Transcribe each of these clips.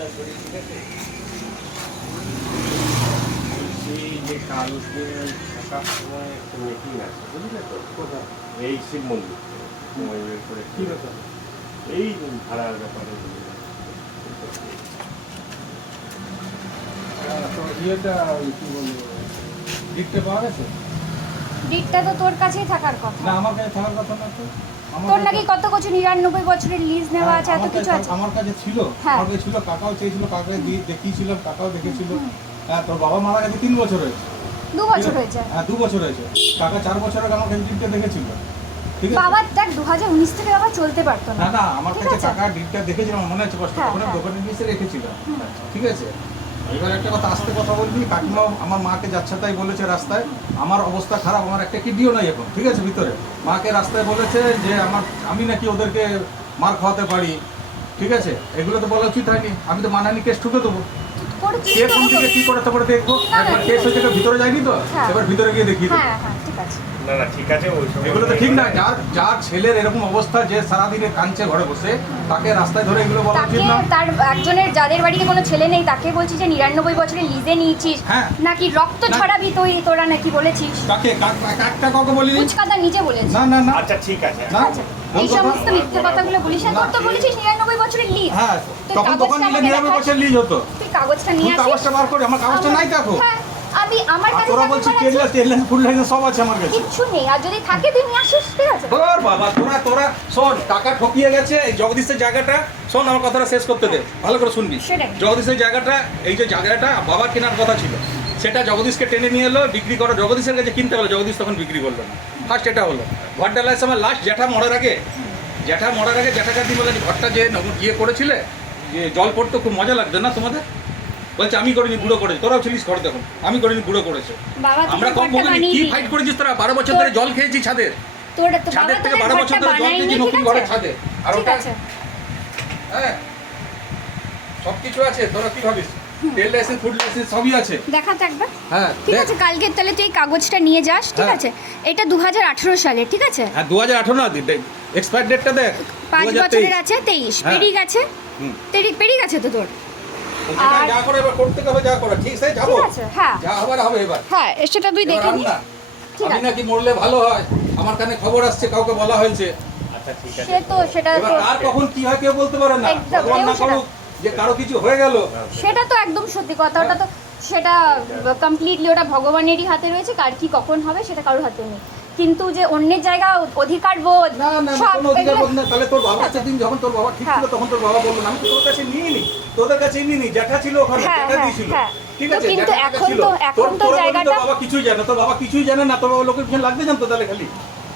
এই যে কালকে থাকার সময় একটা মিটিং আছে, বুঝলে তো? এই শিব মন্দির মোবাইলের করে কি ব্যাপার, এই ভাড়ার ব্যাপারে ইয়েটা কি বলবো, ডিটটা পাওয়া গেছে? ডিটটা তো তোর কাছেই থাকার কথা। না, আমার কাছে থাকার কথা না তো। তোর নাকি কত কিছু 99 বছরের লিজ নেওয়া আছে, এত কিছু আছে। আমার কাছে ছিল, আমার কাছে ছিল, কাকাও চেয়েছিল, কাকাকে দেখিয়েছিলাম, কাকাও দেখেছিল। হ্যাঁ, তোর বাবা মারা গেছে 3 বছর হয়েছে। 2 বছর হয়েছে? হ্যাঁ, 2 বছর হয়েছে। কাকা 4 বছর আগে আমার কাছে ডিটটা দেখেছিল। ঠিক আছে, বাবা দেখ 2019 থেকে বাবা চলতে পারতো না না। না, আমার কাছে কাকা ডিটটা দেখেছিল, আমার মনে আছে কষ্ট করে দোকানে নিয়ে রেখেছিল। ঠিক আছে, এবার একটা কথা আস্তে কথা বলবি। কাকিমা আমার মাকে যাচ্ছে তাই বলেছে রাস্তায়, আমার অবস্থা খারাপ, আমার একটা কিডনিও নাই এখন। ঠিক আছে, ভিতরে মাকে রাস্তায় বলেছে যে আমি নাকি ওদেরকে মার খাওয়াতে পারি। ঠিক আছে, এগুলো তো বলা উচিত হয়নি। আমি তো মানহানি কেস ঠুকে দেবো। কে কোন দিকে কি করে তারপরে দেখবো। একবার কেস হয়েছে, ভিতরে যায়নি তো, এবার ভিতরে গিয়ে দেখি। হ্যাঁ হ্যাঁ, ঠিক আছে। না না ঠিক আছে, এগুলো তো ঠিক না। যার ছেলের এরকম অবস্থা, যে সারাদিনে কাঁদছে ঘরে বসে, তাকে রাস্তায় ধরে এগুলো বলা উচিত না। তার একজনের যাদের বাড়িতে কোনো ছেলে নেই তাকে বলছিস যে 99 বছরের লিজে নিয়েছিস, নাকি রক্ত ছড়াবি তোরা নাকি বলেছিস? কাকে কাকে বলিনি, পুচকাদা নিজে বলেছিস। না না না, আচ্ছা ঠিক আছে। না এই সমস্ত মিথ্যে কথাগুলো বলিস না। তোর তো বলেছিস 99 বছরের লিজ। হ্যাঁ, তখন দোকান নিলে 99 বছর লিজ হতো। তুই কাগজটা নিয়ে আসিস। কাগজটা বার করে, আমার কাগজটা নাই দেখো। হ্যাঁ, আমার কাছে তোরা বলছিস টেন লাইন ফুল লাইন সব আছে আমার কাছে। কিছু নেই, আর যদি থাকে তুই নিয়ে আসিস। ঠিক আছে ওর বাবা, তোরা শোন, টাকা ঠকিয়ে গেছে। এই জগদীশের জায়গাটা শোন, আমার কথাটা শেষ করতে দে, ভালো করে শুনবি। জগদীশের জায়গাটা, এই যে জায়গাটা বাবার কেনার কথা ছিল, সেটা জগদীশকে টেনে নিয়ে এলো বিক্রি করা। জগদীশের কাছে কিনতে হলো, জগদীশ তখন বিক্রি করলো না। ফার্স্ট এটা হলো। ঘর ডালার সময় লাস্ট জ্যাঠা মরার আগে জ্যাঠা কাকি বলে ঘরটা যে ইয়ে করেছিলে, যে জল পড়তো, খুব মজা লাগতো না তোমাদের? বলছে আমি করিনি, বুড়ো করেছে। তোরাও ছিলিস ঘরে তখন, আমি করিনি, বুড়ো করেছে। আমরা কম বলিনি, কি ফাইট করেছিস তোরা? 12 বছর ধরে জল খেয়েছি ছাদের থেকে, 12 বছর ধরে জল খেয়েছি নতুন ঘরের ছাদে। আর ওটা হ্যাঁ সব কিছু আছে। তোরা কি ভাবিস? তেল লাইসেন্স, ফুড লাইসেন্স সবই আছে। দেখাতে একবার। হ্যাঁ ঠিক আছে, কালকে তাহলে তুই এই কাগজটা নিয়ে যাস। ঠিক আছে, এটা 2018 সালে। ঠিক আছে, হ্যাঁ 2018 না, এক্সপায়ার ডেটটা দেখ। 5 বছরের আছে, 23 পেরিয়ে গেছে। পেরিয়ে গেছে তো তোর। আর যা করে এবার করতে হবে, যা করা ঠিক আছে, যাবো। ঠিক আছে, হ্যাঁ যা হবার হবে এবার। হ্যাঁ, সেটা তুই দেখে নিস। আমি নাকি মরলে ভালো হয়, আমার কানে খবর আসছে, কাউকে বলা হয়েছে। আচ্ছা ঠিক আছে, সেটা এবার কার কখন কি হয় কেউ বলতে পারে না। ভগবান না করুক যে কারো কিছু হয়ে গেল। সেটা তো একদম সত্যি কথা। ওটা তো সেটা কমপ্লিটলি ওটা ভগবানেরই হাতে রয়েছে। কার কি কখন হবে সেটা কারোর হাতে নেই। কিন্তু যে অন্যের জায়গা অধিকার বোধ, না না, কোনো অধিকার বোধ না। তাহলে তোর বাবার কাছে দিন, যখন তোর বাবা ঠিক ছিল তখন তোর বাবা বললো, আমি তো তোর কাছে নিইনি, তোদের কাছে নিইনি। জ্যাঠা ছিল ওখানে, জ্যাঠা দিয়েছিল। ঠিক আছে, কিন্তু এখন তো জায়গাটা, তোর বাবা কিছুই জানে, তোর বাবা কিছুই জানে না। তোর বাবা লোকের পিছনে লাগতে জানতো তাহলে খালি।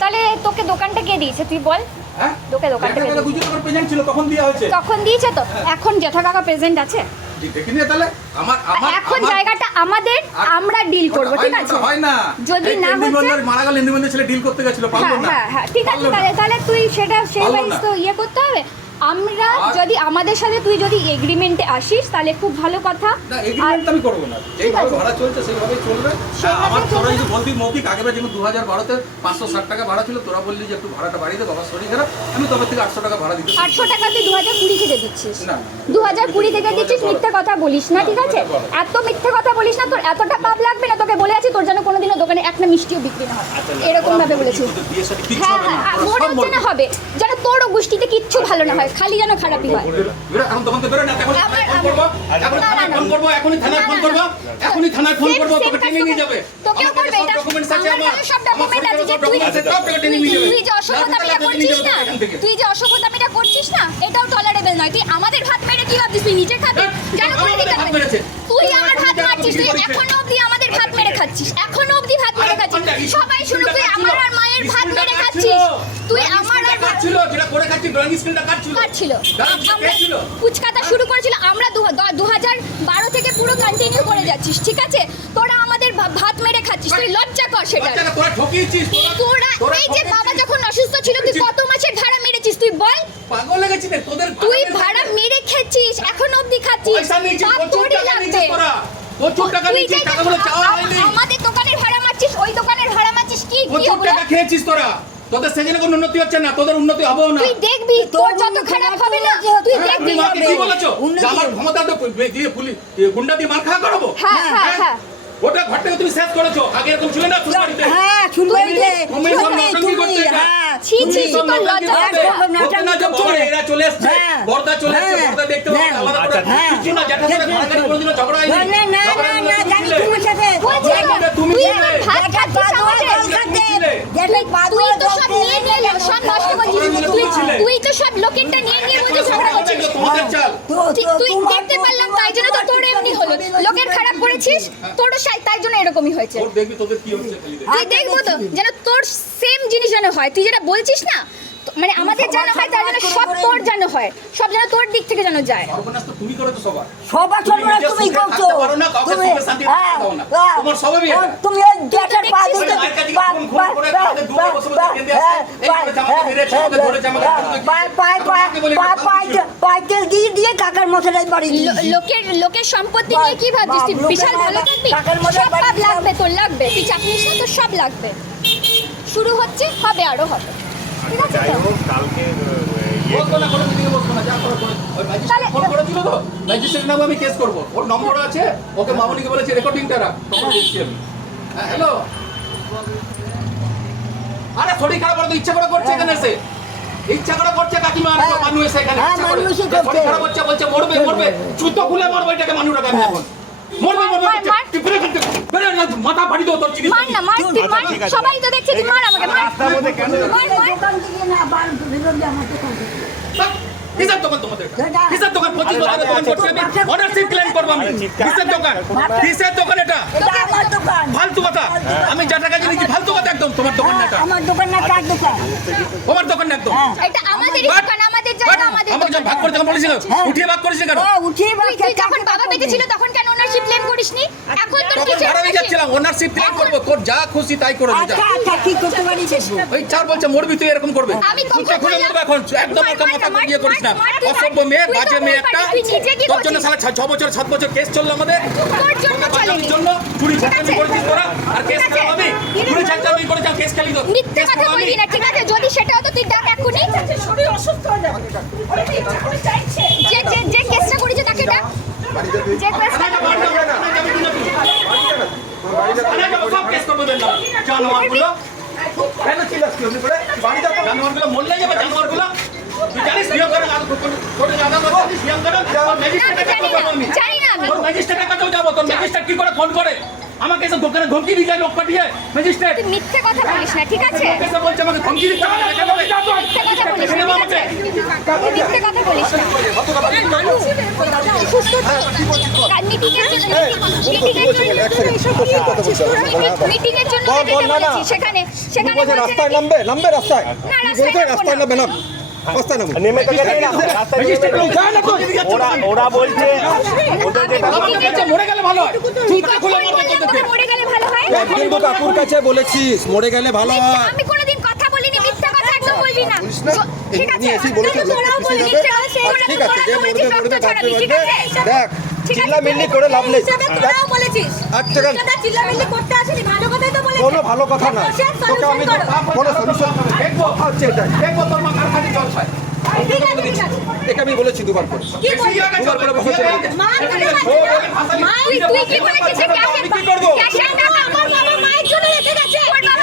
তাহলে তোকে দোকানটা কে দিয়েছে তুই বল? হ্যাঁ, দোকানটা গুজরাট করে প্রেজেন্ট ছিল, তখন দেওয়া হয়েছে। তখন দিয়েছে তো। এখন জ্যাঠা কাকা প্রেজেন্ট আছে? দেখিনি তাহলে আমার এখন জায়গাটা আমাদের, আমরা ডিল করব। ঠিক আছে, হয় না যদি না হচ্ছে মারা গেল, ইন্ডিপেন্ডেন্ট ছেলে ডিল করতে গেছিল, পারলো না। হ্যাঁ ঠিক আছে, তাহলে তুই সেটা সেই ওয়াইজ তো ইয়ে করতে হবে। আমরা যদি আমাদের সাথে তুই যদি এগ্রিমেন্টে আসিস তাহলে খুব ভালো কথা। না, এগ্রিমেন্ট আমি করব না। যেভাবে ভাড়া চলছে সেইভাবেই চলবে। আমার তোরা যদি বলবি মৌখিক, আগেবার যেমন 2012-তে 560 টাকা ভাড়া ছিল, তোরা বললি যে একটু ভাড়াটা বাড়িয়ে দে, বাবার শরীর খারাপ, আমি তবে থেকে 800 টাকা ভাড়া দিতে। 800 টাকা তুই 2020 থেকে দিচ্ছিস? না, 2020 থেকে দিচ্ছিস। মিথ্যে কথা বলিস না, ঠিক আছে? এত মিথ্যে কথা বলিস না। তোর এতটা পাপ লাগবে না। তোকে বলে আছি, তোর যেন কোনোদিনও দোকানে একটা মিষ্টিও বিক্রি না হয়, এরকম ভাবে বলেছি। হ্যাঁ হ্যাঁ, মনে হচ্ছে না হবে যেন তোরও গোষ্ঠীতে কিচ্ছু ভালো না হয়, খালি যেন খারাপই হয়। এখন তখন তো বেরো না, এখন ফোন করবো, এখনই থানায় ফোন করবো, এখনই থানায় ফোন করবো, তোকে টেনে নিয়ে যাবে। তোকেও করবে এটা। ডকুমেন্টস আছে, আমার সব ডকুমেন্ট আছে যে তুই তুই যে অসভ্যতামিটা করছিস না, এটাও টলারেবল নয়। তুই আমাদের ভাত মেরে কি ভাবছিস? তুই নিজের খাবি যেন করে দিতে হবে। তুই আমার ভাত মারছিস, তুই এখনো অবধি আমাদের ভাত মেরে খাচ্ছিস, এখনো অবধি ভাত মেরে খাচ্ছিস। সবাই শুনুক, তুই আমার আর মায়ের ভাত মেরে খাচ্ছিস। তুই আমার আর ভাত ছিল, যেটা করে খাচ্ছিস, ড্রয়িং স্ক্রিনটা কাটছিল। আমরা কুচকাতা শুরু করেছিল, আমরা 2012 থেকে পুরো কন্টিনিউ করে যাচ্ছিস। ঠিক আছে, তোরা আমাদের ভাত মেরে খাচ্ছিস, তুই লজ্জা কর সেটা। তোরা ঠকিয়েছিস। তোরা এই যে বাবা যখন অসুস্থ ছিল, তুই কত মাসের ভাড়া মেরেছিস তুই বল? পাগল লেগেছিস তোদের? তুই ভাড়া মেরে খেয়েছিস, এখন অবধি খাচ্ছিস। পয়সা নিয়েছিস, প্রচুর টাকা নিয়েছিস তোরা। প্রচুর টাকা নিয়েছিস, টাকাগুলো চাওয়া হয়নি। আমাদের দোকানের ভাড়া মারছিস, ওই দোকানের ভাড়া মারছিস, কি প্রচুর টাকা খেয়েছিস তোরা। তোদের সেজন্য কোনো উন্নতি হচ্ছে না, তোদের উন্নতি হবেও না। তুই দেখবি তোর যত খারাপ হবে না তুই তুমি দেখবি। মাকে কি বলেছো যে আমার ক্ষমতা তো দিয়ে পুলিশ গুন্ডা দিয়ে মার খাওয়া করাবো? হ্যাঁ হ্যাঁ হ্যাঁ ওটা ঘরটাকে তুমি শেষ করেছো, আগে এরকম ছিল না ফুলবাড়িতে? হ্যাঁ শুনবাড়িতে তুমি সব নটঙ্কি করতে এটা। ছি ছি তুমি সব তোর নটঙ্কি লজ্জা করতে। লাগছে? ওকে না যে বাবা এরা চলে এসছে, হ্যাঁ। বর্দা চলে এসছে, হ্যাঁ। বর্দা দেখতে পাবে হ্যাঁ। আলাদা করে। হ্যাঁ। কিছু না, জ্যাঠার সাথে ঘাটাঘাটি কোনোদিনও ঝগড়া হয়নি। না না ঝগড়া না হলে না তুমি জানি ছিলে। তোমার সাথে বলছি না, তুমি তুই ছিলে। আমার ভাত জ্যাঠার খাচ্ছিস পা ধোয়া আমাদের। জল খাতে ছিলে। জ্যাঠার পা তুই ধোয়া তো জল সব খেয়ে নিয়ে নিয়ে সব নষ্ট করছিস। তুই তো সব লোকেরটা নিয়ে নিয়ে বলতে ঝগড়া করছিস। তোমাদের চাল। তুই দেখতে পারলাম তাই জন্য তো তোর এমনি হলো। লোকের খারাপ করেছিস তোরও তাই জন্য এরকমই হয়েছে। ওর দেখবি তোদের কি হচ্ছে খালি দেখবি। তুই দেখবো তো যেন তোর সেম জিনিস যেন হয়। তুই যেটা বলছিস না মানে আমাদের যেন হয় তার যেন সব তোর যেন হয়, সব যেন তোর দিক থেকে যেন যায়। সর্বনাশ তো তুমি করেছো সবার। সবার সর্বনাশ তুমি নিজে সুখে করছো থাকতে পারো না, কাউকে তুমি সুখে শান্তিতে থাকতে দাও না। তোমার স্বভাবই এটা। তুমি ওই জ্যাঠার পা দেখছিস ধুতে তো? মায়ের কাছে খুন করে আমাদের দূরে বসে বসে কেঁদে আসছে। এই করে আমাকে মেরেছে, আমাকে ধরেছে, আমাকে পাইতে দিয়ে কাকার মশাই বাড়ি লোকের সম্পত্তি নিয়ে কি ভাবছিস? তুই বিশাল ভালো থাকবি, সব পাপ লাগবে তোর, লাগবে। তুই চাপ নিস না, তোর সব লাগবে। শুরু হচ্ছে, হবে আরো হবে। ঠিক আছে যাই তো? হোক কালকে বসবো না, কোনো মিটিংয়ে বসবো না, যা করো করো। ওই ম্যাজিস্ট্রেট ফোন করেছিল তো, ম্যাজিস্ট্রেটের নামে আমি কেস করবো। ওর নম্বর আছে, ওকে মামুনিকে বলেছি রেকর্ডিংটা রাখ, খবর দিচ্ছি আমি। হ্যাঁ হ্যালো, আরে শরীর খারাপ হলে তো ইচ্ছা করে করছে এখানে এসে, ইচ্ছা করে করছে কাকিমা আর হ্যাঁ। মানু এসে এখানে হ্যাঁ, ইচ্ছা করে। মানুষই শরীর করছে। খারাপ হচ্ছে বলছে মরবে মরবে, জুতো খুলে মরবে এটাকে মানুটাকে আমি এখন মরবে মরবে মার, মার। তুই বেরো এখান থেকে, বেরো না, মাথা ফাটি দেবো তোর জিনিস। মার না, মার, তুই মার। ঠিক আছে। সবাই তো দেখছে, তুই মার আমাকে, মার। রাস্তার মধ্যে কেন মার, মার। দোকান থেকে না বার বিরোধী আমার দোকান থেকে কিসের দোকান তোমাদের? কিসের দোকান? 25 বছরের দোকান করছি আমি, অনারশিপ ক্লেম করবো আমি। কিসের দোকান? কিসের দোকান এটা? এটা আমার দোকান ফালতু কথা। আমি যা টাকা দিয়েছি ফালতু কথা একদম। তোমার দোকান না এটা, আমার দোকান না কার দোকান তোমার দোকান না একদম। এটা আমাদেরই বাট, দোকান, আমাদের জায়গা, আমাদের আমাকে যখন ভাগ দোকান। করতে বলেছিল, হ্যাঁ। উঠিয়ে ভাগ করেছিল কেন? উঠিয়ে তুই যখন বাবা বেঁচে ছিল তখন কেন ওনারশিপ ক্লেম করিসনি? এখন তোর তখন কিসের ভাড়া হয়ে ownership? যাচ্ছিলাম, ওনারশিপ ক্লেম করবো, তোর যা খুশি তাই করে দে, যা। আচ্ছা কি করতে পারি দেখবো ওই চার বলছে মরবি তুই এরকম করবে। আমি কখন জুতো খুলে বললাম? মরবে এখন, একদম মার, ওকে মার, মাথা মার, ইয়ে করিস না। মার, তুই অসভ্য মার। মেয়ে, তুই বাজে তো মেয়ে আমার একটা। বাড়ি, তুই নিজে কি তোর জন্য করছিস? সালা 6 বছর 7 বছর কেস চললো আমাদের। তোর জন্য তোকে বাঁচানোর চলেনি। জন্য চুরি ঠিক চাকরি আছে। করেছিস তোরা, আর কেস ঠিক আছে। খেলাবি। চুরি চাকরি করে কেস খেলি তো। মিথ্যে কেস কথা করবো আমি। বলবি না, ঠিক আছে? যদি সেটা হতো তুই ডাক এক্ষুনি। শরীর অসুস্থ হয়ে যাবে চাইছে যে কেসটা করেছে তাকে ডাক। যে কেসটা থানায় যাবো, থানায় যাবি কি না তুই? থানায় যাবো, সব কেস করবো দেখলাম। জানোয়ারগুলো। জানোয়ারগুলো মরলে যাবে, জানোয়ারগুলো। তুই জানিস প্রিয়ঙ্কার কোর্টে জানা কথা জানিস প্রিয়ঙ্কার? তোর ম্যাজিস্ট্রেটের কাছে যাবো আমি। জানি না আমি। তোর ম্যাজিস্ট্রেটের কাছেও যাবো। তোর ম্যাজিস্ট্রেট কি করে ফোন করে? আমাকে এসে দোকানে ধমকি দিয়ে যায় লোক পাঠিয়ে। ম্যাজিস্ট্রেট তুই মিথ্যে কথা বলিস না, ঠিক আছে? এসে বলছে আমাকে ধমকি দিচ্ছে, আমাকে দেখে নেবে। মিথ্যে কথা বলিস দেখে না, নেবে ঠিক আমাকে। আছে? তুই মিথ্যে কথা বলিস না। অসুস্থ তো। মিটিংয়ের জন্য মিটিংয়ের জন্য বলেছি সেখানে বলেছে রাস্তায় নামবে নামবে রাস্তায় না, রাস্তায় বলছে নামবো রাস্তায় না। নামবে না রাস্তায় নামবে নেমে তো গেছে না ম্যাজিস্ট্রেট লোক যায় না তো। ওরা বলছে ওদের যেটা আমাকে বলছে মরে গেলে ভালো হয়। জুতা খুলে মারবো তোদেরকে। মরে গেলে ভালো হয়। বন্ধু কাকুর কাছে বলেছিস মরে গেলে ভালো হয় আমি কোনোদিন কথা বলিনি, মিথ্যা কথা একদম বলবি না। ঠিক আছে, উনি এসেই বলেছে লোক তোরাও পিছিয়ে বলবি, যাবে। তোরাও ঠিক আছে যে মরবে মরবে রক্ত বাঁচবে ছড়াবি, ঠিক বাঁচবে আছে? দেখ ঠিক আছে, চিল্লামিল্লি করে লাভ নেই তোরাও বলেছিস আচ্ছা কেন চিল্লামিল্লি করতে আসেনি ভালো কথাই তো বলেছিস কোনো ভালো কথা না তোকে আমি কোনো সলিউশন দেখবো হচ্ছে এটাই দেখবো তোর মা কার কাছে জল খায়। ঠিক আছে ঠিক আছে একে আমি বলেছি দুবার করে কি বলছিস দুবার করে বসে মা তুই কি বলেছিস যে ক্যাশে আমি কি করবো? ক্যাশে টাকা আমার বাবা মায়ের জন্য রেখে গেছে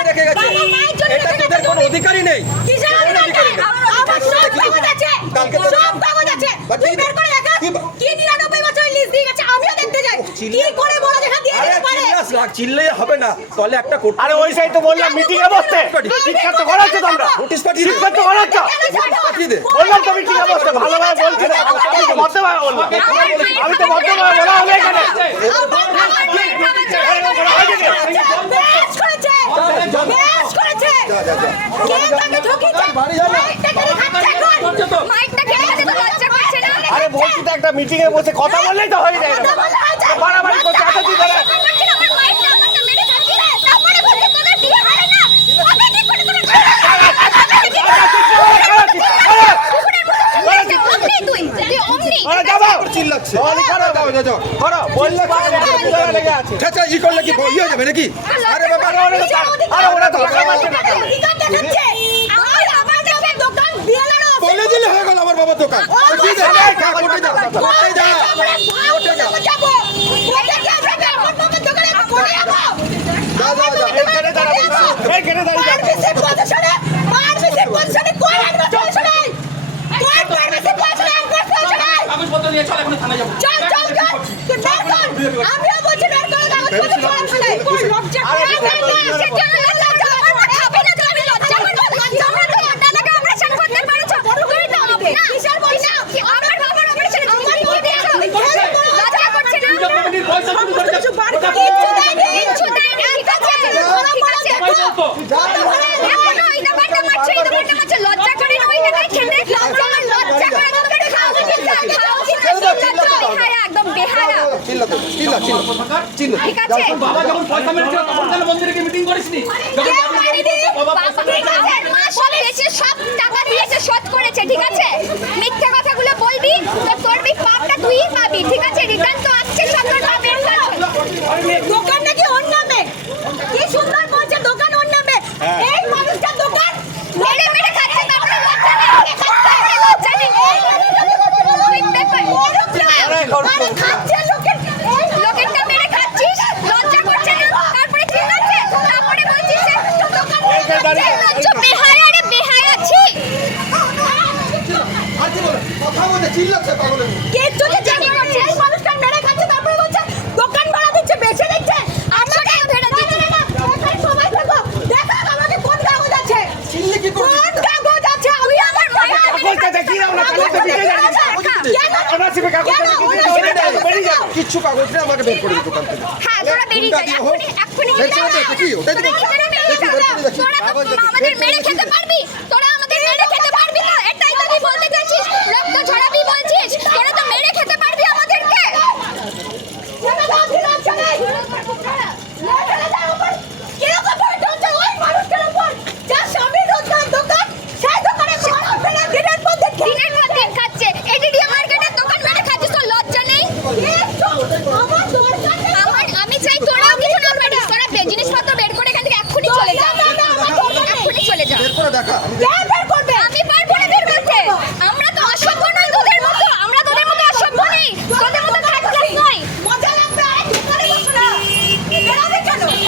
রেখে গেছে বাবা মায়ের জন্য এটা রেখে তোদের গেছে কোনো অধিকারই নেই কিসের অধিকার নেই? আমার সব কাগজ আছে কালকে তো- সব কাগজ আছে বাট তুই বের করে দেখা কি- কি 99 বছর লিজ দিয়ে গেছে আমিও দেখতে যাই কি করে বড় দেখা দিয়ে আরে দিতে পারে চিল্লে হবে না তাহলে একটা কোর্ট আরে ওই সাইড তো বললাম মিটিং এ বসতে শিক্ষা তো করাচ্ছ তোমরা নোটিশ পাঠিয়ে দে শিক্ষা তো করাচ্ছ পাঠিয়ে দে বললাম তো মিটিং এ বসতে ভালোভাবে বলছি না মধ্যভাবে বললাম আমি তো মধ্যভাবে বলা হবে এখানে বেশ করেছে বেশ করেছে কে তাকে ঠকিয়েছে বাড়ি যাবে। মাইকটা কেড়ে খাচ্ছে এখন মাইকটা খেলে গেছে তো লজ্জা করছে না? আরে বলছি তো একটা মিটিং এ বসে কথা বললেই তো হয়ে যায় কথা বলা হয়েছে। বাড়াবাড়ি করছে এত কি করে আমার মাইকটা আমাকে মেরে খাচ্ছি না, তারপরে বলছে তোদের বিয়ে হয় না। আমি কি করে তোদের অমনি তুই অমনি। আরে যাবো চিল্লাচ্ছে করো বললে লেগে আছে আচ্ছা ই করলে কি ইয়ে হয়ে যাবে নাকি আরে বাবা আরে ওরা তো কথা বলছে না অধিকার দেখাচ্ছে পারমিশন পজিশনে কোন আনবার চলছে না কোন পারমিশন পজিশনে আনবার চলছে না কাগজপত্র নিয়ে চল এখন থানায় যাবো চল চল চল তুই বের কর আমিও বলছি বের কর কাগজপত্র চল চলে কোন লজ্জা করে না সে কেন লজ্জা আমার খাবে না তুমি লজ্জা করো লজ্জা করো দাদাকে অপারেশন করতে পারছো তুই তো না কিসের বলছো আমার বাবার অপারেশন আমার কি দিয়েছো লজ্জা করছে না কমিটির পয়সা শুরু করে কিছু দেয়নি ঠিক আছে এখনো এই ব্যাপারটা মারছে লজ্জা করে না ওই জায়গায় খেতে লজ্জা করে তোকে খাও একদম বেহারা ঠিক আছে বাবা যখন পয়সা মেরেছিল তখন তাহলে মন্দিরে গিয়ে মিটিং করিসনি যখন বাবা সব টাকা দিয়েছে শোধ করেছে ঠিক আছে মিথ্যা কথাগুলো বলবি তো তোর পাপটা তুইই পাবি ঠিক আছে রিটার্ন তো আসছে সব তোর পাবের দোকান নাকি ওর নামে কি সুন্দর বলছে দোকান ওর নামে এই মানুষটার দোকান মেরে মেরে খাচ্ছে তারপরে লজ্জা নেই খাচ্ছে লোকেরটা মেরে খাচ্ছিস লজ্জা করছে না তারপরে চিল্লাচ্ছে তারপরে বলছিস দোকান লজ্জা বেহায়া রে বেহায়া ছি কথা বলে চিল্লাচ্ছে পাগলের মতো। কিচ্ছু তো জানি করছে এই মানুষটা মেরে খাচ্ছে তারপরে বলছে দোকান ভাড়া দিচ্ছে বেচে দিচ্ছে আমাকে ধরে দিচ্ছে এখানে সবাই দেখো দেখো আমাকে কোন কাগজ আছে চিল্লি কি করে? কোন কাগজ আছে আমি আমার মায়ের কাগজটা দেখিয়ে দাও না, কাগজটা দেখিয়ে দাও। কিচ্ছু কাগজ নেই, আমাকে বের করে দিন দোকান থেকে। হ্যাঁ তোরা বেরিয়ে যা এক্ষুনি বের করে দে, দেখি, ওটাই তো বলছি। দেখি, বের করে দেখি। তোরা আমাদের মেরে খেতে পারবি তোরা আমাদের মেরে খেতে পারবি না এটাই তো তুই বলতে চাচ্ছিস রক্ত ঝরাবি বলছিস তোরা তো মেরে খেতে পারবি আমাদেরকে দিনের পর দিন খাচ্ছে এডিডিএ মার্কেটের দোকান মেরে খাচ্ছিস তোর লজ্জা নেই আমি চাই তোরাও কিছু না পারিস তোরা জিনিসপত্র বের করে এখান থেকে এক্ষুনি চলে যা এক্ষুনি চলে যা বের করে দেখা। আমি পারবো না বের করতে আমরা তো অসভ্য নই তোদের মতো আমরা তোদের মতো অসভ্য নেই তোদের মতো থার্ড ক্লাস নই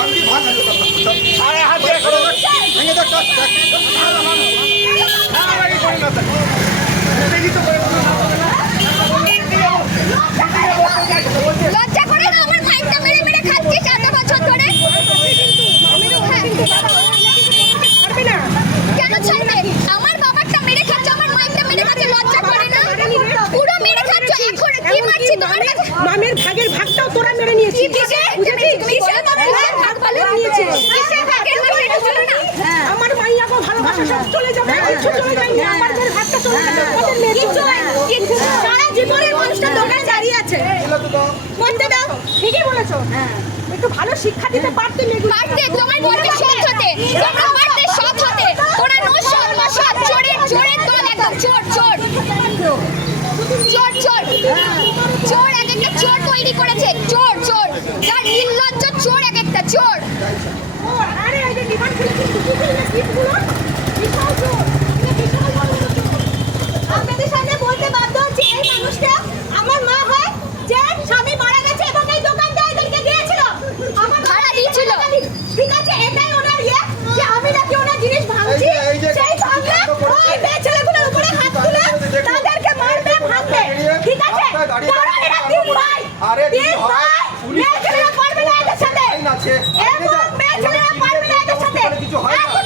আমি ভাগ আছে দোকান। আরে হাত ধরে করো। ভেঙে দেখ, দেখ, দেখ। আমাকে করি না স্যার। দেখি তো করে বলো না। লজ্জা করে না আমার ভাইটা মেরে মেরে খাচ্ছিস এত বছর ধরে কেন ছাড়বে আমার বাবারটা মেরে খাচ্ছে আমার মাইকটা মেরে খাচ্ছে লজ্জা করে না পুরো মেরে খাচ্ছ এখন কি মারছি তোমার কাছে মামের ভাগের ভাগটাও তোরা মেরে নিয়েছিস কিসের ভাগ ভালো নিয়েছে কিসের ভাগের ভাগ এটা বলো না আমার মাইয়াকে ভালোবাসা সব চলে যাবে কিছু চলে যায়নি আমার মেয়ের ভাগটা চলে যাবে ওদের মেয়ে কিচ্ছু হয়নি, কিচ্ছু না। সারা জীবনের মানুষটা দোকানে দাঁড়িয়ে আছে বলতে দাও ঠিকই বলেছো একটু ভালো শিক্ষা দিতে পারতে মেয়েগুলো পারতে তোমার বলতে সৎ হতে তোমরা পারতে সৎ হতে তোরা নো সৎ নো সৎ চোরের চোরের দল একদম চোর চোর চোর চোর চোর এক একটা চোর তৈরি করেছে চোর চোর যার নির্লজ্জ চোর এক একটা চোর আরে এই যে ডিমান্ড করেছিস কিটগুলো বিশাল জোর বিশাল বড় আপনাদের সামনে বলতে বাধ্য হচ্ছি এই মানুষটা আমার মা হয় যে স্বামী মারা গেছে এবং এই দোকানটা এদেরকে দিয়েছিল আমার ভাড়া দিয়েছিল। ঠিক আছে এটাই ওনার ইয়ে যে আমি নাকি ওনার জিনিস ভাঙছি এই যে- সেই ভাঙলে ওই মেয়ে ছেলেগুলোর উপরে হাত তুলে তাদেরকে মারবে ভাঙবে ঠিক আছে কারণ এরা তিন ভাই আরে তিন দিদি হয়, ভাই পুলিশ মেয়ে ছেলেরা পারবে না এদের সাথে আইন আছে। এবং মেয়ে ছেলেরা পারবে না এদের সাথে কিছু হয় না। এখন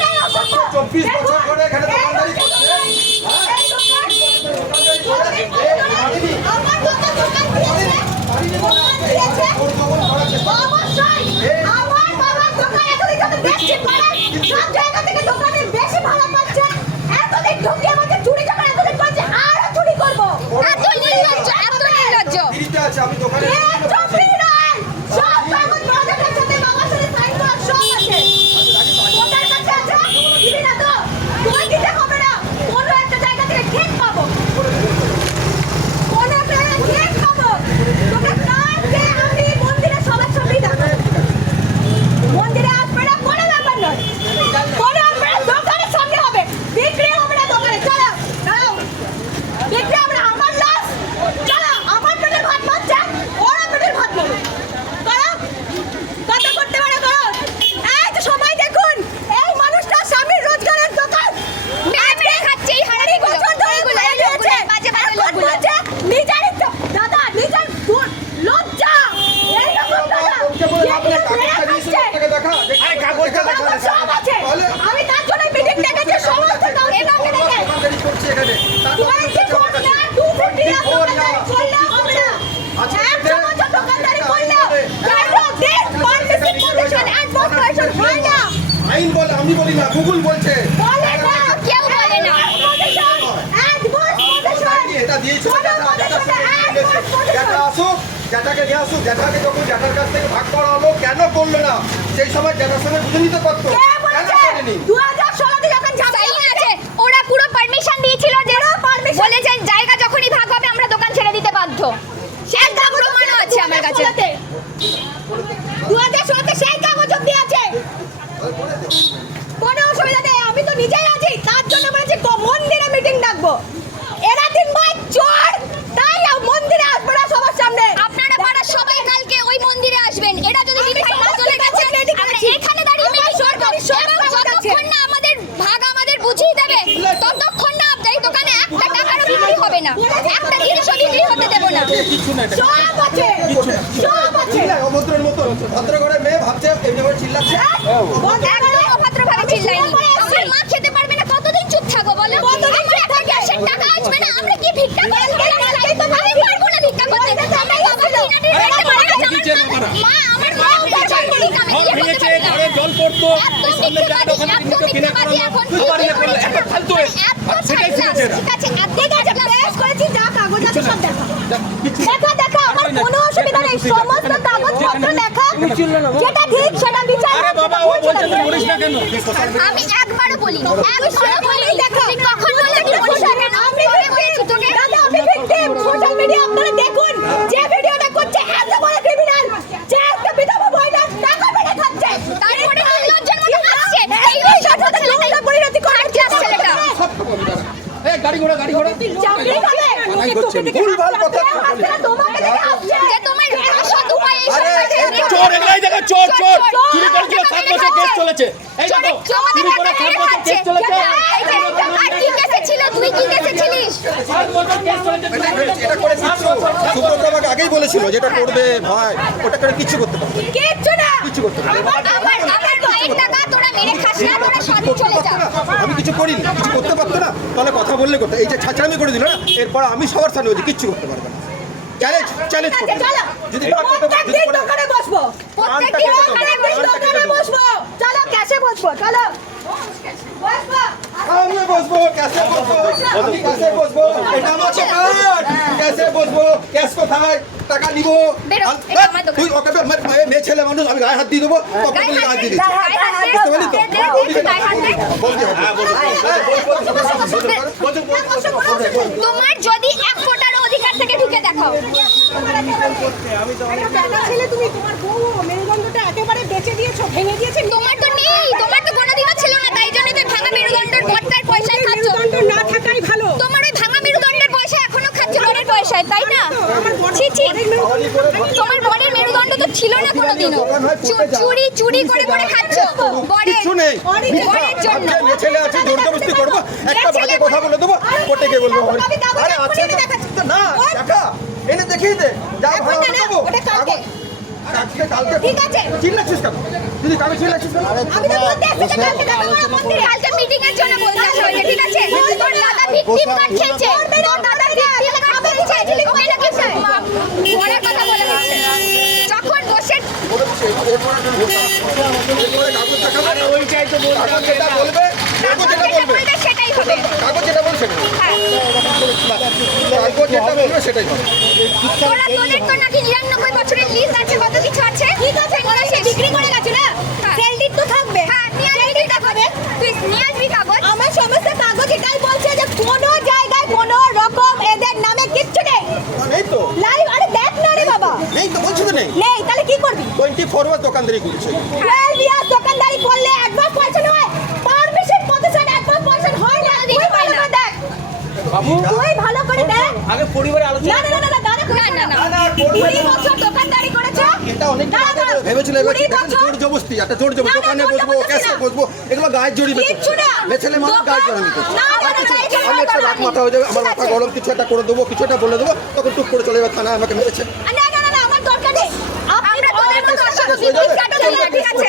আসুক, জ্যাঠাকে নিয়ে আসুক। জ্যাঠাকে যখন জ্যাঠার কাছ থেকে ভাগ করা হলো, কেন করলো না? সেই সময় জ্যাঠার সঙ্গে বুঝে নিতে পারতো, কে কেন বলেছে? করেনি? 2016 যখন তাই আছে, ওরা পুরো পারমিশন দিয়েছিল যে বলেছে জায়গা যখনই ভাগ হবে আমরা দোকান ছেড়ে দিতে বাধ্য। একদম প্রমাণও আছে আমার কাছে। 2016 সেই কাগজ অব্দি আছে, কোনো অসুবিধা নেই। আমি তো নিজেই আছি, তার জন্য বলেছি মন্দিরে মিটিং ডাকবো। এরা দিনবার চোর, তাই মন্দিরে আসবো না সবার সামনে। আপনারা পাড়ার সবাই কালকে ওই মন্দিরে আসবেন। এরা যদি দিদিভাই না চলে গেছে আমরা এখানে দাঁড়িয়ে মিটিং করব। এবং যতক্ষণ না আমাদের ভাগ আমাদের বুঝিয়ে দেবে ততক্ষণ না এই দোকানে একটা টাকারও বিক্রি হবে না, একটা জিনিসও বিক্রি হতে দেব না। কিছু না এটা। সব আছে, সব আছে। চিল্লায় অভদ্রের মতো। ভদ্র ঘরের মেয়ে ভাবছে এমনি চিল্লাচ্ছে। একদম অভদ্রভাবে চিল্লাইনি। আমার মা খেতে পারবে না, কতদিন চুপ থাকবো বলো? আমার একটা গ্যাসের টাকা আসবে না, আমরা কি ভিক্ষা করবো? আমি পারবো না ভিক্ষা করতে। আমার বাবা সিনারি রেখে মারা গেছে। আমার মা উপার্জন করি, আমি ঘর বিয়ে করতে ভেঙেছে, পারি না। ঘরে জল পড়তো, এত এই সামনে মিথ্যেবাদী, জায়গাটা ওখানে এত কিনে কিনে মিথ্যেবাদী করানো। এখন আবার ইয়ে করলো, করেছে। একটা ফালতু হয়ে। এত সেটাই থার্ড শিখেছে এরা। ক্লাস, ঠিক আছে? এত ঠিক আছে, থার্ড প্রেস করেছি, যা কাগজ আছে সব দেখা। কিছু দেখা, আমার কোনো অসুবিধা নেই। সমস্ত কাগজপত্র দেখা, যেটা ঠিক সেটা বিচার। আরে বাবা, ও বলছে তো বলিস না কেন? আমি একবারও বলি, একবারও বলি। তুই কখন বলে তুই বলিস না কেন? আমি পরে বলেছি তোকে। দাদা, আপনি victim। সোশ্যাল মিডিয়া আপনারা দেখুন, যে ভিডিওটা করছে এত বড় ক্রিমিনাল, যে একটা বিধবা মহিলা টাকা মেরে খাচ্ছে, তারপরে নির্লজ্জের মতো হাসছে। এই এই সাথে নোংরা পরিণতি করে থার্ড ক্লাস ছেলেটা। এই গাড়ি ঘোড়া চাকরি করে মানাই করছেন। ভুলভাল কথা। তোমাকে দেখে আসছে। যে তোমার অসৎ উপায়ে এই আরে, সরকারকে চোর এগুলাই দেখো, চোর চোর চোর। চুরি করেছিল, 7 বছর কেস চলেছে। এই দেখো, চুরি করে 7 বছর কেস চলেছে। আর কি কেসে ছিল? তুই কি কেসে ছিলিস? 7 বছর কেস চলেছে। এটা করে কিচ্ছু সুব্রত আমাকে আগেই বলেছিল যেটা করবে ভয়, ওটা করে কিচ্ছু করতে পারবে না। কিচ্ছু না। কিচ্ছু করতে পারবে না। আমার ভাইয়ের টাকা তোরা মেরে খাস না, তোরা সাথে করতে চলে পারতো যা। না, আমি কিছু করিনি, কিছু করতে পারতো না, তাহলে কথা বললে করতে। এই যে ছাঁচড়ামি করে দিল না, এরপর আমি সবার সামনে বলছি কিচ্ছু করতে পারবে না। চ্যালেঞ্জ চ্যালেঞ্জ ঠিক করতে আছে, চলো। যদি না করতে পারো, যদি প্রত্যেকদিন করে- দোকানে বসবো। প্রত্যেকদিন দোকানে বসবো। চলো, ক্যাশে বসবো, চলো। বসবো। আমি বসবো, ক্যাশে বসবো, আমি ক্যাশে বসবো, এটা আমার দোকান, ক্যাশে বসবো, ক্যাশ কোথায়, টাকা নিবো। বেরো, আর- এটা আমার দোকান। তুই ওকে মেয়ে ছেলে মানুষ, আমি গায়ে হাত দিয়ে দেবো, ওকে গায়ে বলে হাত গায়ে দিয়ে দে, দিচ্ছি। গায়ে হাত দে, বুঝতে পারলি তো? দে, দে, দে, গায়ে হাত দে। বলতে হবে। তোমার যদি এক ফোঁটারও অধিকার থেকে ঢুকে দেখাও। ছেলে তুমি তোমার বউ মেরুদণ্ডটা একেবারে বেঁচে দিয়েছো, ভেঙে দিয়েছে। তোমার তো নেই, তোমার তো কোনোদিনও ছিল না, তাই জন্য তো ভাঙা মেরুদণ্ডের ভর্তার পয়সায় খাচ্ছ। মেরুদণ্ড না থাকাই ভালো। তোমার ওই ভাঙা মেরুদণ্ডের পয়সা এখনো খাচ্ছ বরের পয়সায়, তাই না? ছি ছি, তোমার বরের মেরুদণ্ড তো ছিল না কোনোদিনও। চুরি চুরি করে করে খাচ্ছ বরের, কিচ্ছু নেই। বরের জন্য। আজকে মেয়ে ছেলে আছে, জোর জবরদস্তি করবো, একটা বাজে কথা বলে দেবো, কোর্টে গিয়ে বলবো। আরে আছে তো, না দেখা এনে দেখিয়ে দে, যা ভাড়া ওটা না, দেবো। ওটা কালকে। আজকে কালকে ঠিক আছে। চিল্লাচ্ছিস কেন? যদি কালকে চিল্লাচ্ছিস কেন? আমি তো বলতে এসেছি যে কালকে দেখা করো মন্দিরে। কালকে মিটিং এর জন্য বলতে আসা হয়েছে, ঠিক আছে? তোর দাদা ভিকটিম কার্ড খেয়েছে, তোর দাদা ভিকটিম কার্ড খেয়েছে, ওকে নাকি বরের কথা বলে দিচ্ছে। যখন বসে এরপরে কাগজ দেখাবো। কাগজ যেটা বলবে, কাগজ যেটা যেটা বলবে, বলবে সেটাই হবে। কাগজ যেটা বলবে সেটা। হ্যাঁ। কাগজ যেটা বলবে সেটাই হবে। তোরা তোদের তো নাকি 99 বছরের লিজ আছে, কত কিছু আছে। ঠিক আছে, ওরা সে বিক্রি করে গেছে না। সেল ডিড তো থাকবে। হ্যাঁ, নিয়ে আসবি কাগজ। তুই নিয়ে আসবি কাগজ। আমার সমস্ত কাগজ এটাই বলছে যে কোনো জায়গায় কোনো রকম এদের নামে কিচ্ছু নেই। নেই তো, লাইভ, আরে দেখ না রে বাবা। নেই তো, বলছি তো নেই। নেই, তাহলে কি করবি? 24 বার দোকানদারি করেছে। 12 ইয়ার্স দোকানদারি করলে একবার পয়সা নয়, পারমিশন পজিশন একবার পয়সা হয় না। তুই ভালো করে দেখ, বাবু, তুই ভালো করে দেখ। আগে পরিবারে আলোচনা। না না না না, দাদা না, না, না। 20 বছর দোকানদারি করেছে। এটা অনেক দাঁড়া, দাঁড়া। ভেবেছিল 20 বছর। জোর জবস্তি, একটা জোর জবস্তি, না, না, দোকানে জোর বসবো, জবরদস্তি ক্যাশে না। বসবো, এগুলো গায়ের জড়ি কিচ্ছু না। মেয়ে ছেলে মানুষ গায়ে জড়ানি করছে। না, না, না, গায়ে জড়ানো আমি একটা রাত মাথা হয়ে যাবে, আমার মাথা গরম, কিছু একটা করে দেবো, কিছু একটা বলে দেবো, তখন টুক করে চলে যাবে থানায়, আমাকে মেরেছে। না না না না, আমার দরকার নেই। আমরা তোদের মতো অসৎ হয়ে যাবে। ভিকটিম কার্ড চালিয়ে, ঠিক আছে?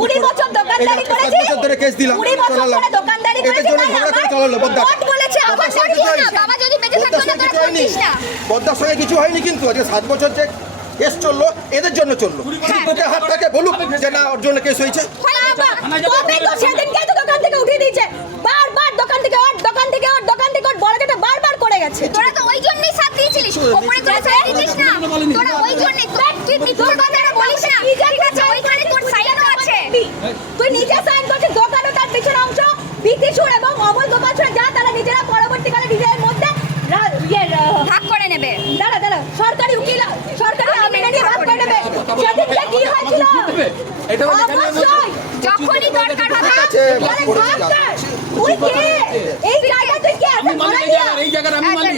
20 বছর দোকানদারি এই করেছি। 5 বছর ধরে কেস দিলাম, 20 বছর চালালাম। ধরে দোকানদারি এদের করেছি, জন্য তাই ঝগড়া করে আমার চালালো বদ্দা। কোর্ট বলেছে আমার বদ্দার সঙ্গে দরকার কিছু নেই। হয়নি। বাবা যদি বেঁচে থাকতো বদ্দার না, সঙ্গে তোরা কিছু হয়নি। করতিস না। বদ্দার সঙ্গে কিছু হয়নি, কিন্তু আজকে 7 বছর যে কেস চললো, এদের জন্য চললো। তোকে হাত থেকে বলুক যে না, ওর জন্য কেস হয়েছে। কবে তো সেদিনকে তো দোকান থেকে উঠিয়ে দিয়েছে। বারবার দোকান থেকে ওর, দোকান থেকে ওর, দোকান থেকে ওর, বড় যেটা বারবার করে গেছে। তোরা তো ওই জন্যই সাথ দিয়েছিলিস, ওপরে তোরা সাথ দিতিস না। বলেনি। তোরা ওই জন্যই তো তুই মিথ্যে কথাটা বলিস না, ঠিক আছে? ওইখানে তোর সাইনও আছে। তুই নিজে সাইন করছিস, দোকানও তার পিছনের অংশ বিতিসুর এবং অমল গোপাল সুর যা তারা নিজেরা পরবর্তীকালে নিজেদের মধ্যে ভাগ করে নেবে। দাঁড়া সরকারি উকিল সরকারি আমিনা নিয়ে ভাগ করে নেবে। সেদিনকে কি হয়েছিল? এটা বলে এখানে অবশ্যই যখনই দরকার হবে আরে ভাগ, তুই কে? এই জায়গা তুই কে? আমি মালিক, এই জায়গার আমি মালিক।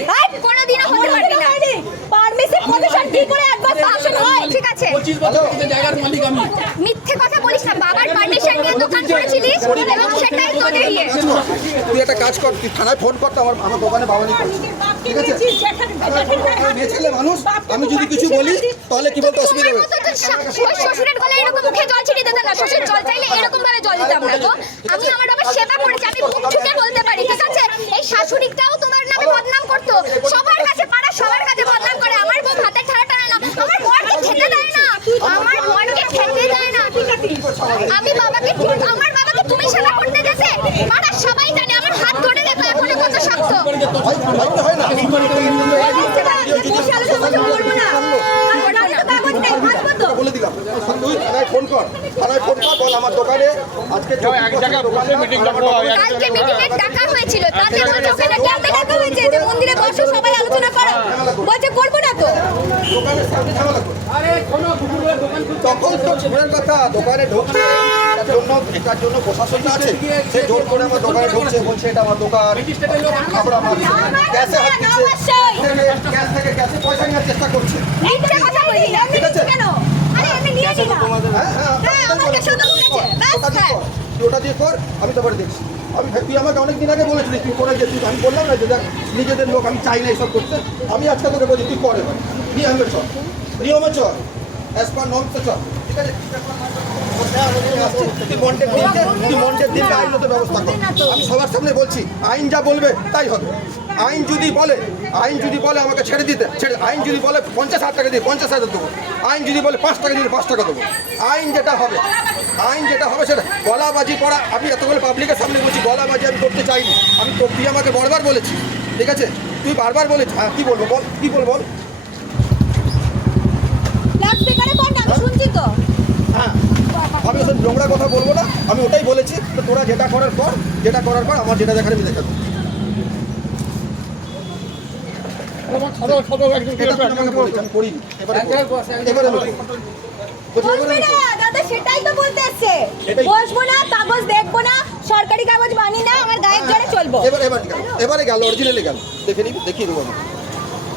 কোনোদিনও হতে পারবি না। পারমিশন পজিশন কি করে একবার শাসন হয়? ঠিক আছে, 25 বছর থেকে জায়গার মালিক আমি। মিথ্যে কথা বলিস না। বাবার পারমিশন নিয়ে দোকান করেছিলিস এবং সেটাই তোদের ইয়ে। তুই একটা কাজ কর, তুই থানায় ফোন কর তো আমার দোকানে বাবানি কর। ঠিক আছে? মেয়ে ছেলে মানুষ, আমি যদি কিছু বলি তাহলে কি বলতে অসুবিধা তোমার হবে? মতো তো ওই শ্বশুরের গলায় এরকম মুখে জল ছিটিয়ে দিতে না। শ্বশুর জল চাইলে এরকম ভাবে জল দিতাম না গো। আমি আমার বাবার সেবা করেছি, আমি মুখ ঠুকে বলতে পারি, ঠিক আছে? এই শাশুড়িটাও তোমার নামে বদনাম করতো, সবার কাছে পাড়া সবার কাছে বদনাম করে। আমার বউ হাতে ঠাড়া টানে না, আমার বরকে খেতে দেয় না, আমার বরকে খেতে দেয় না। আমি বাবাকে, আমার বাবাকে তুমি সেবা করতে গেছে, পাড়া সবাই জানে। আমার হাত ধরে দেখো এখনো কত শক্ত। হয় না বলে দিলাম, তুই থানায় ফোন কর, বল আমার দোকানে আজকে এক জায়গায় বসে মিটিং করবো। কালকে মিটিং এর ডাকা হয়েছিল, তাতে বলছে ওখানে ক্যাম্পে ডাকা হয়েছে যে মন্দিরে বসো সবাই আলোচনা করো। বলছে করবো না তো। দোকানের সামনে ঝামেলা কর। তখন তো ঝুড়ের কথা, দোকানে ঢুকছে এটার জন্য প্রশাসনটা আছে, সে জোর করে আমার দোকানে ঢুকছে, বলছে এটা আমার দোকান, খাবড়া মারছে, ক্যাশে হাত দিচ্ছে, ক্যাশ থেকে ক্যাশে পয়সা নেওয়ার চেষ্টা করছে। মিথ্যে কথা বলি না। ঠিক আছে? কেন? আরে এমনি নিয়ে নিলাম। হ্যাঁ, আমাকে শুধু বলেছে, ব্যাস, ওটা দিয়ে কর, তুই ওটা দিয়ে কর, আমি তারপরে দেখছি। তুই আমাকে অনেকদিন আগে বলেছিলি তুই করে গেছিস, আমি বললাম না যে দেখ নিজেদের লোক, আমি চাই না এইসব করতে। আমি আজকে তোকে বলছি তুই করে নিয়মে চল, নিয়মে চল, অ্যাজ পার নর্মসে চল, ঠিক আছে? তুই মন্ডের দিনকে আইনত ব্যবস্থা কর। আমি সবার সামনে বলছি, আইন যা বলবে তাই হবে। আইন যদি বলে আমাকে ছেড়ে দিতে আইন যদি বলে 50,000 টাকা দিয়ে 50,000 দেবো, আইন যদি বলে 5 টাকা দিলে 5 টাকা দেবো। আইন যেটা হবে সেটা গলাবাজি করা, আমি এতগুলো পাবলিকের সামনে বলছি গলাবাজি আমি করতে চাইনি। তুই আমাকে বারবার বলেছি, ঠিক আছে? তুই বারবার বলেছি, হ্যাঁ কী বলবো বল, কী বলবো বল? লাউডস্পিকারে ফোন আমি শুনছি তো। হ্যাঁ, আমি ওসব নোংরা কথা বলবো না, আমি ওটাই বলেছি। তো তোরা যেটা করার পর আমার যেটা দেখার আমি দেখাবো। এটা তুই আমাকে বলেছিস, আমি করিনি। এবারে বসবে না দাদা, সেটাই তো বলতে এসছে। এটাই। বসবো না, কাগজ দেখবো না, সরকারি কাগজ মানি না, আমার গায়ের জোরে চলবো। এবারে গেল, অরিজিনালি গেল, দেখিয়ে দেবো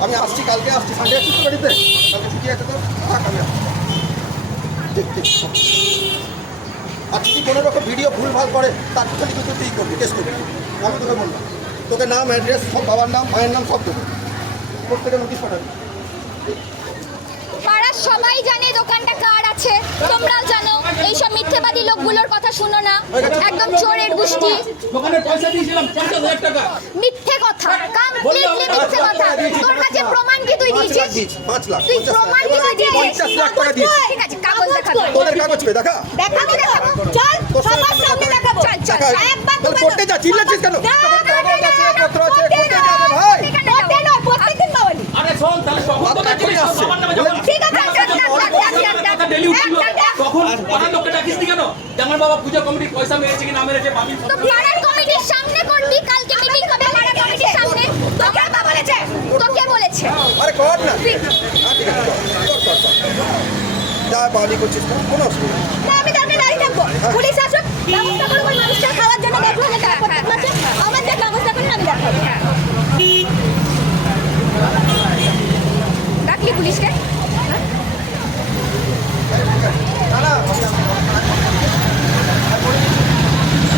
আমি আসছি, কালকে আসছি, সানডে আসছিস তো বাড়িতে, কালকে ছুটি আছে তো, থাক আমি আসছি। ঠিক। আর যদি কোনো রকম ভিডিও ভুলভাল করে তার পিছনে কিন্তু তুই করবি, কেস করবি। আমি তোকে বললাম, তোকে নাম অ্যাড্রেস সব, বাবার নাম মায়ের নাম সব দেবো, প্রত্যেকে নোটিশ পাঠাবি। পাড়ার সবাই জানে দোকানটা কার আছে, তোমরাও জানো। এইসব মিথ্যেবাদী লোকগুলোর কথা শুনো না, একদম চোরের গোষ্ঠী। দোকানের পয়সা দিয়েছিলাম 50,000 টাকা। মিথ্যে কথা, কমপ্লিটলি মিথ্যে কথা। তোর কাছে প্রমাণ কি তুই দিয়েছিস? 5 লাখ তুই প্রমাণ কি তুই দিয়েছিস? 50 লাখ টাকা দিয়েছি। ঠিক আছে, কাগজ দেখাবো। তোদের কাগজ পেয়ে দেখা, দেখাবো দেখাবো, চল সবার সামনে দেখাবো। চল, একবার তাহলে কোর্টে যা, চিল্লাচ্ছিস কেন? কাগজ আছে, পত্র আছে, কোর্টে যাবে ভাই। কোর্টে নয়, প্রত্যেকদিন পাওয়ালি। আরে শোন, তাহলে তখন তো আপনার ডাকিস, আসছে। বাবার নামে যখন ঠিক আছে, টাকা ডেলি উঠছিল, তখন পাড়ার লোককে ডাকিসনি কেন? যে আমার বাবা পূজা কমিটির পয়সা মেরেছে কি না মেরেছে, বাবির তো পাড়ার কমিটির সামনে করবি, কালকে মিটিং হবে পাড়ার কমিটির সামনে। তোকে কে বলেছে? তোকে বলেছে? আরে কর না। হ্যাঁ, ঠিক আছে, কর। যা বাড়ি করছিস কর, কোনো অসুবিধা নেই। না, আমি তাকে দাঁড়িয়ে থাকবো। পুলিশ আসুক, ব্যবস্থা করবো ওই মানুষটার খাওয়ার জন্য। দেখবো যে টাকা কোথায় আছে, আমার যে ব্যবস্থা করেন আমি দেখাবো। ডাকলি পুলিশকে?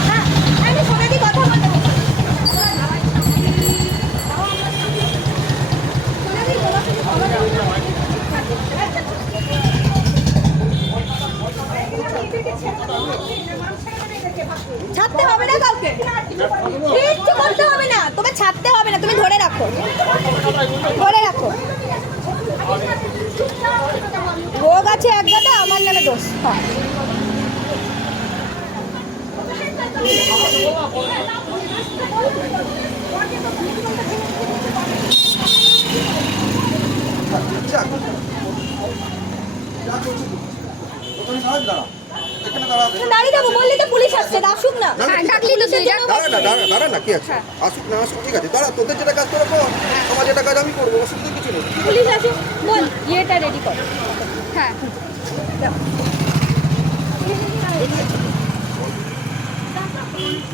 হ্যাঁ, আমি সোনাদি কথা বলতে বলছি। সোনাদি, তোমার সাথে কথা ছাড়তে হবে না কাউকে, কিচ্ছু করতে হবে না, তোকে ছাড়তে হবে না, তুমি ধরে রাখো। রোগ আছে এক গাদা, আমার নামে দোষ। যা করছিস ওখানে দাঁড়া এখানে দাঁড়া দাঁড়িয়ে যাবো বললি তো পুলিশ আসছে আসুক না হ্যাঁ, ডাকলি তো তুই, ডাক। দাঁড়া না কি আছে আসুক না আসুক ঠিক আছে দাঁড়া তোদের যেটা কাজ তোরা কর আমার যেটা কাজ আমি করবো অসুবিধা কিছু নেই পুলিশ আসুক বল ইয়েটা রেডি কর। হ্যাঁ